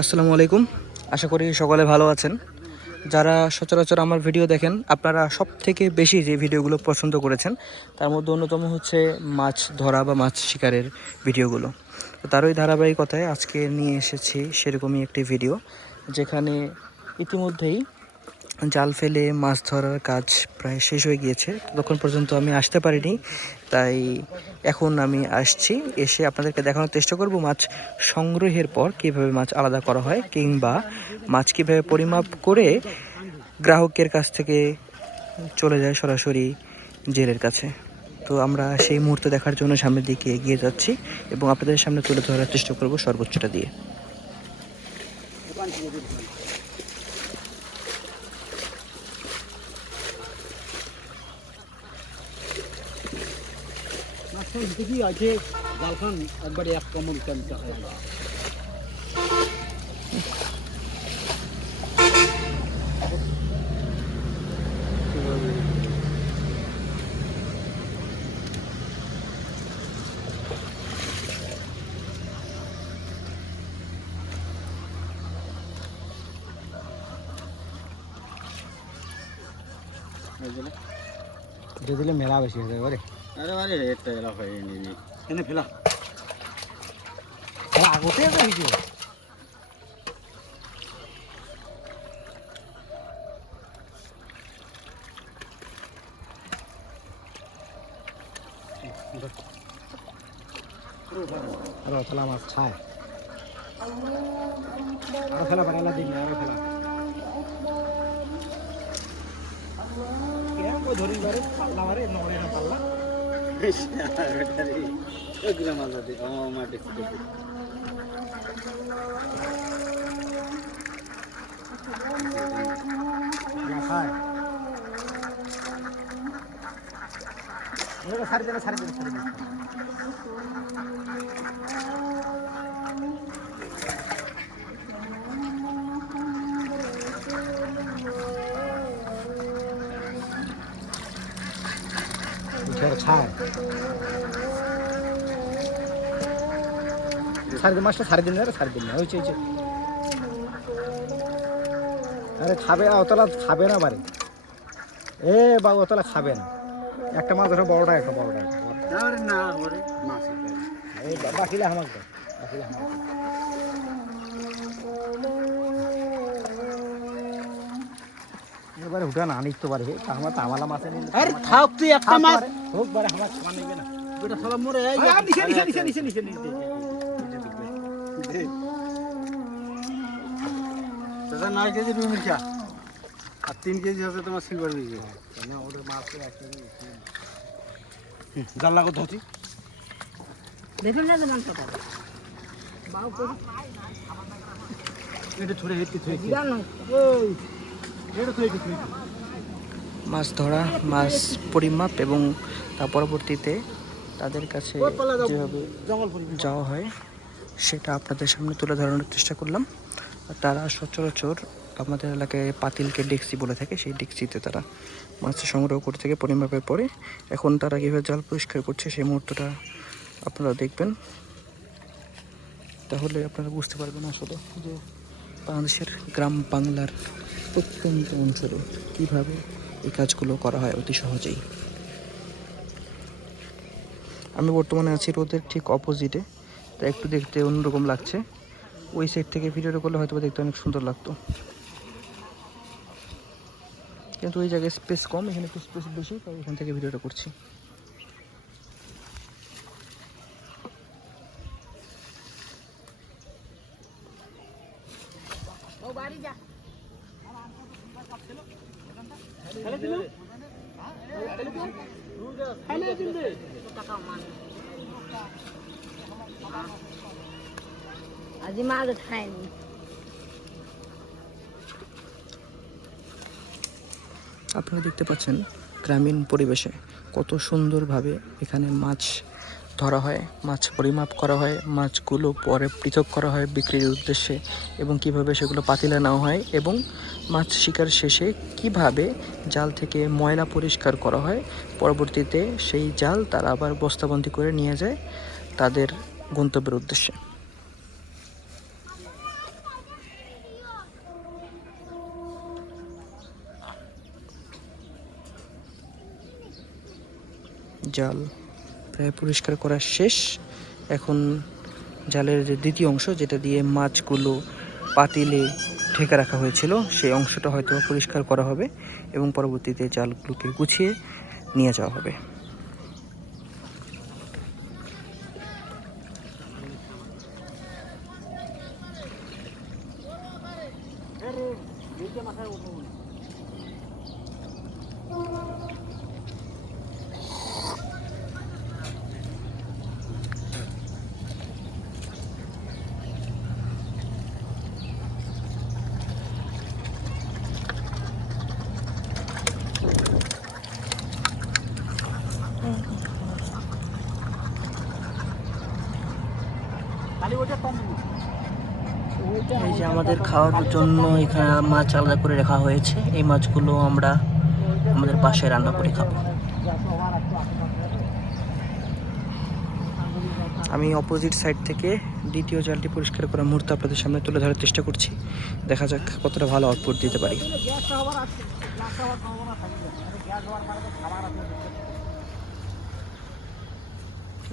আসসালামু আলাইকুম। আশা করি সকলে ভালো আছেন। যারা সচরাচর আমার ভিডিও দেখেন, আপনারা সব থেকে বেশি যে ভিডিওগুলো পছন্দ করেছেন, তার মধ্যে অন্যতম হচ্ছে মাছ ধরা বা মাছ শিকারের ভিডিওগুলো। তো ওই ধারাবাহিকতায় আজকে নিয়ে এসেছি সেরকমই একটি ভিডিও, যেখানে ইতিমধ্যেই জাল ফেলে মাছ ধরার কাজ প্রায় শেষ হয়ে গিয়েছে। তখন পর্যন্ত আমি আসতে পারিনি, তাই এখন আমি আসছি। এসে আপনাদেরকে দেখানোর চেষ্টা করব মাছ সংগ্রহের পর কীভাবে মাছ আলাদা করা হয় কিংবা মাছ কীভাবে পরিমাপ করে গ্রাহকের কাছ থেকে চলে যায় সরাসরি জেলের কাছে। তো আমরা সেই মুহূর্ত দেখার জন্য সামনের দিকে এগিয়ে যাচ্ছি এবং আপনাদের সামনে তুলে ধরার চেষ্টা করব সর্বোচ্চটা দিয়ে। মাঝখান থেকে আছে জালখান একবারে এক কমন চালতে হয় দিলে মেলা বেশি হয়ে যাবে আরে আরে এটা এলা হয়নি নি এনে ফেলা। আগতে তো হয়েছে আরও ফেলা মাছ ছায় আরও ফেলা পারে দিন, আরও ফেলা। ধরি ধরে পাল্লা নড়ে না পাল্লা। এগুলো মাছ আছে আমার মাঠে খায় ওটা সারি দেবে সারি দেবে ছাড়। দিন মাছটা সারি দিন সারি দিন হয়েছে হয়েছে আরে খাবে অতলা খাবে না বারে এ বাবু অতলা খাবে না। একটা মাছ ধরো বড়টা একটা বড়টা না বা- বাকিলে আমাকে বাকিলে আমাকে এবারে উঠা না আনিস তো পারে আমার তামালা মাছ আরে থাক তুই একটা মাছ হোক বারে আমার খাওয়া নেবে না বেটা সালা মরে এই নিচে, নিচে, নিচে, নিচে, নিচে, নিচে। দাদা নয় কেজি রুই মির্চা আর তিন কেজি হচ্ছে তোমার সিলভার মির্চা না, ওদের মাছ তো এক কেজি। জাল লাগো ধরছি দেখুন না মাংস পাবে এটা ছড়ে হেঁটে জানো ওই মাছ ধরা, মাছ পরিমাপ এবং তার পরবর্তীতে তাদের কাছে যেভাবে যাওয়া হয়, সেটা আপনাদের সামনে তুলে ধরানোর চেষ্টা করলাম। তারা সচরাচর আমাদের এলাকায় পাতিলকে ডেক্সি বলে থাকে, সেই ডেক্সিতে তারা মাছ সংগ্রহ করে থাকে পরিমাপের পরে। এখন তারা কীভাবে জাল পরিষ্কার করছে, সেই মুহূর্তটা আপনারা দেখবেন। তাহলে আপনারা বুঝতে পারবেন আসলে যে বাংলাদেশের গ্রাম বাংলার প্রত্যন্ত অঞ্চলে কীভাবে এই কাজগুলো করা হয় অতি সহজেই? আমি বর্তমানে আছি রোদের ঠিক অপোজিটে তাই একটু দেখতে অন্যরকম লাগছে। ওই সাইড থেকে ভিডিওটা করলে হয়তো দেখতে অনেক সুন্দর লাগতো। কিন্তু ওই জায়গায় স্পেস কম, এখানে একটু স্পেস বেশি, তাই এখান থেকে ভিডিওটা করছি। বাড়ি যা টাকা মান আজি মাছ খায়নি আপনারা দেখতে পাচ্ছেন গ্রামীণ পরিবেশে কত সুন্দরভাবে এখানে মাছ ধরা হয়, মাছ পরিমাপ করা হয়, মাছগুলো পরে পৃথক করা হয় বিক্রির উদ্দেশ্যে এবং কীভাবে সেগুলো পাতিলে নেওয়া হয় এবং মাছ শিকার শেষে কীভাবে জাল থেকে ময়লা পরিষ্কার করা হয়, পরবর্তীতে সেই জাল তারা আবার বস্তাবন্দি করে নিয়ে যায় তাদের গন্তব্যের উদ্দেশ্যে। জাল প্রায় পরিষ্কার করা শেষ। এখন জালের যে দ্বিতীয় অংশ, যেটা দিয়ে মাছগুলো পাতিলে ঢেকে রাখা হয়েছিল, সেই অংশটা হয়তো পরিষ্কার করা হবে এবং পরবর্তীতে জালগুলোকে গুছিয়ে নিয়ে যাওয়া হবে এই যে আমাদের খাওয়ার জন্য এখানে মাছ আলাদা করে রাখা হয়েছে। এই মাছগুলো আমরা আমাদের বাসায় রান্না করে খাব। আমি অপোজিট সাইড থেকে দ্বিতীয় জালটি পরিষ্কার করার মুহূর্ত আপনাদের সামনে তুলে ধরার চেষ্টা করছি। দেখা যাক কতটা ভালো আউটপুট দিতে পারি।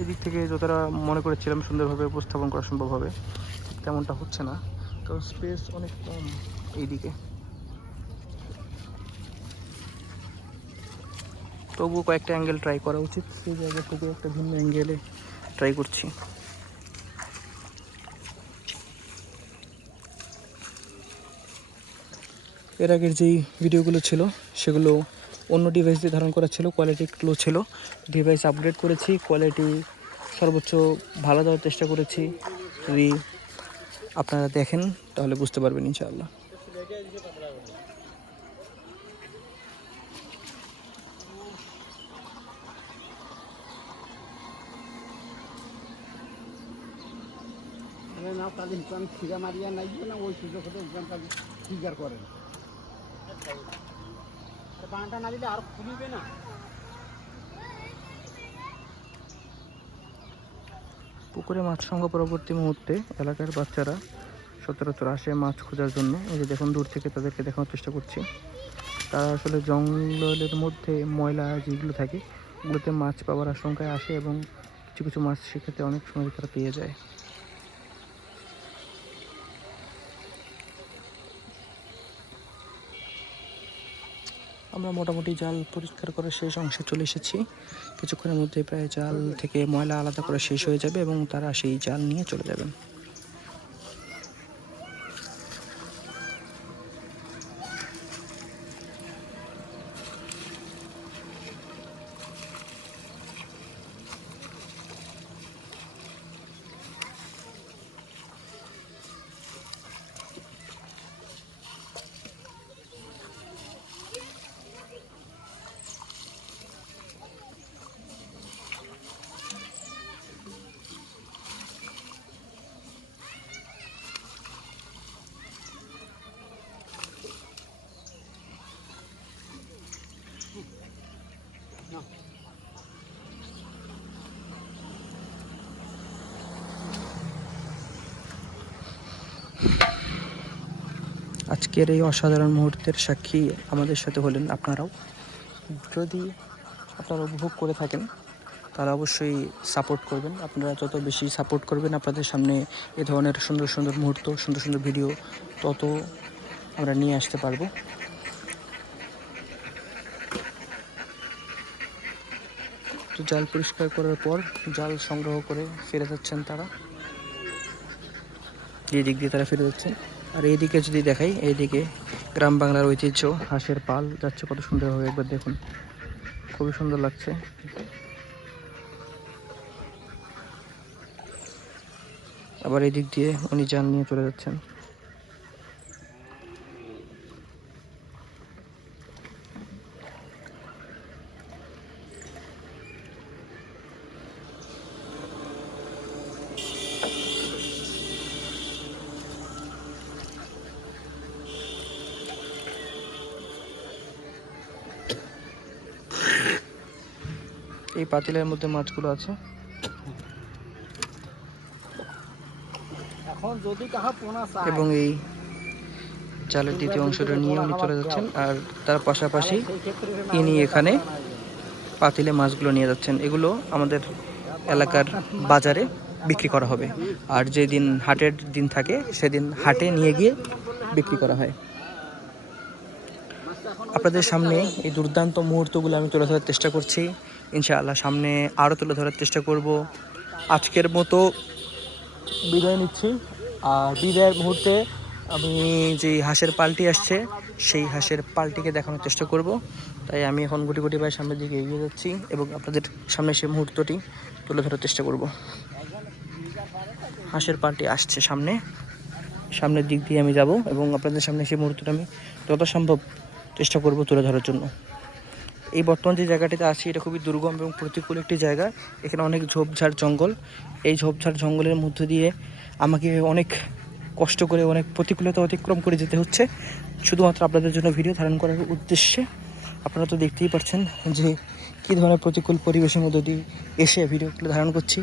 এদিক থেকে যতটা মনে করেছিলাম সুন্দরভাবে উপস্থাপন করা সম্ভব হবে তেমনটা হচ্ছে না। কারণ স্পেস অনেক কম এইদিকে। তবুও কয়েকটা অ্যাঙ্গেল ট্রাই করা উচিত। সেই জায়গা থেকে একটা ভিন্ন অ্যাঙ্গেলে ট্রাই করছি। এর আগের যেই ভিডিওগুলো ছিল, সেগুলো অন্য ডিভাইস দিয়ে ধারণ করা ছিল কোয়ালিটি লো ছিল। ডিভাইস আপগ্রেড করেছি কোয়ালিটি সর্বোচ্চ ভালো দেওয়ার চেষ্টা করেছি। যদি আপনারা দেখেন তাহলে বুঝতে পারবেন ইনশাআল্লাহ। না তাহলে হিসাব ছিঁড়া মারিয়া নাই না ওই সুযোগ হতে হিসাব কাজ ফিগার করেন। বানটা না দিলে আর খুলবে না। পুকুরে মাছ সংখ্যা পরবর্তী মুহূর্তে এলাকার বাচ্চারা সচরাচর আসে মাছ খোঁজার জন্য। এই যে দেখুন, দূর থেকে তাদেরকে দেখানোর চেষ্টা করছি। তারা আসলে জঙ্গলের মধ্যে ময়লা যেগুলো থাকে ওগুলোতে মাছ পাওয়ার আশঙ্কায় আসে এবং কিছু কিছু মাছ সেক্ষেত্রে অনেক সময় তারা পেয়ে যায়। আমরা মোটামুটি জাল পরিষ্কার করে শেষ অংশে চলে এসেছি। কিছুক্ষণের মধ্যে প্রায় জাল থেকে ময়লা আলাদা করে শেষ হয়ে যাবে এবং তারা সেই জাল নিয়ে চলে যাবেন। আজকের এই অসাধারণ মুহূর্তের সাক্ষী আমাদের সাথে হলেন আপনারাও। যদি আপনারা উপভোগ করে থাকেন, তাহলে অবশ্যই সাপোর্ট করবেন। আপনারা যত বেশি সাপোর্ট করবেন আপনাদের সামনে এ ধরনের সুন্দর সুন্দর মুহূর্ত, সুন্দর সুন্দর ভিডিও তত আমরা নিয়ে আসতে পারব। জাল পরিষ্কার করার পর জাল সংগ্রহ করে ফিরে যাচ্ছেন তারা। যে দিক দিয়ে তারা ফিরে যাচ্ছে। আর এইদিকে যদি দেখাই, এইদিকে গ্রাম বাংলার ঐতিহ্য, হাঁসের পাল যাচ্ছে কত সুন্দরভাবে একবার দেখুন। খুবই সুন্দর লাগছে। আবার এদিক দিক দিয়ে উনি যান নিয়ে চলে যাচ্ছেন। এই পাতিলের মধ্যে মাছগুলো আছে। এবং এই জালের দ্বিতীয় অংশটা নিয়ে উনি চলে যাচ্ছেন আর তার পাশাপাশি ইনি এখানে পাতিলে মাছগুলো নিয়ে যাচ্ছেন। এগুলো আমাদের এলাকার বাজারে বিক্রি করা হবে। আর যেদিন হাটের দিন থাকে সেদিন হাটে নিয়ে গিয়ে বিক্রি করা হয়। আপনাদের সামনে এই দুর্দান্ত মুহূর্তগুলো আমি তুলে ধরার চেষ্টা করছি। ইনশাআল্লাহ সামনে আরও তুলে ধরার চেষ্টা করব। আজকের মতো বিদায় নিচ্ছি। আর বিদায়ের মুহূর্তে আমি যে হাঁসের পাল্টি আসছে, সেই হাঁসের পাল্টিকে দেখানোর চেষ্টা করব। তাই আমি এখন গুটি গুটি ভাই সামনের দিকে এগিয়ে যাচ্ছি এবং আপনাদের সামনে সেই মুহূর্তটি তুলে ধরার চেষ্টা করব। হাঁসের পাল্টি আসছে সামনে। সামনের দিক দিয়ে আমি যাব এবং আপনাদের সামনে সেই মুহূর্তটা আমি যত সম্ভব চেষ্টা করব তুলে ধরার জন্য। এই বর্তমান যে জায়গাটিতে আছি, এটা খুবই দুর্গম এবং প্রতিকূল একটি জায়গা। এখানে অনেক ঝোপঝাড় জঙ্গল। এই ঝোপঝাড় জঙ্গলের মধ্য দিয়ে আমাকে অনেক কষ্ট করে, অনেক প্রতিকূলতা অতিক্রম করে যেতে হচ্ছে। শুধুমাত্র আপনাদের জন্য ভিডিও ধারণ করার উদ্দেশ্যে। আপনারা তো দেখতেই পাচ্ছেন যে কী ধরনের প্রতিকূল পরিবেশের মধ্য দিয়ে এসে ভিডিওগুলো ধারণ করছি।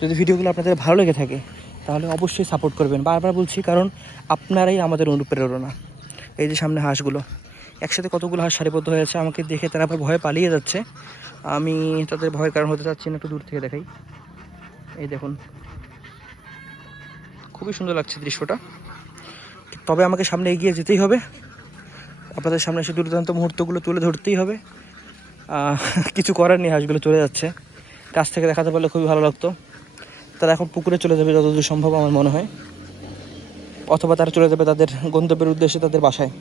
যদি ভিডিওগুলো আপনাদের ভালো লেগে থাকে, তাহলে অবশ্যই সাপোর্ট করবেন। বারবার বলছি, কারণ আপনারাই আমাদের অনুপ্রেরণা। এই যে সামনে হাঁসগুলো একসাথে কতগুলো হাঁস সারিবদ্ধ হয়েছে আমাকে দেখে তারা আবার ভয়ে পালিয়ে যাচ্ছে। আমি তাদের ভয়ের কারণ হতে চাচ্ছি না, একটু দূর থেকে দেখাই। এই দেখুন। খুবই সুন্দর লাগছে দৃশ্যটা। তবে আমাকে সামনে এগিয়ে যেতেই হবে। আপনাদের সামনে এসে দুর্দান্ত মুহূর্তগুলো তুলে ধরতেই হবে। কিছু করার নেই, হাঁসগুলো চলে যাচ্ছে। কাছ থেকে দেখাতে পারলে খুবই ভালো লাগতো। তারা এখন পুকুরে চলে যাবে যতদূর সম্ভব আমার মনে হয়। অথবা তারা চলে যাবে তাদের গন্তব্যের উদ্দেশ্যে তাদের বাসায়।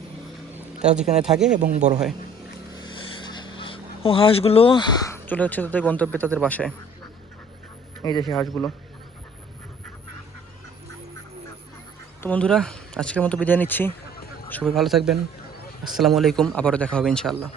তারা যেখানে থাকে এবং বড় হয়। ও, হাঁসগুলো চলে যাচ্ছে তাদের গন্তব্যে, তাদের বাসায়। এই যে সেই হাঁসগুলো। তো বন্ধুরা, আজকের মতো বিদায় নিচ্ছি। সবাই ভালো থাকবেন। আসসালামু আলাইকুম। আবারও দেখা হবে ইনশাআল্লাহ।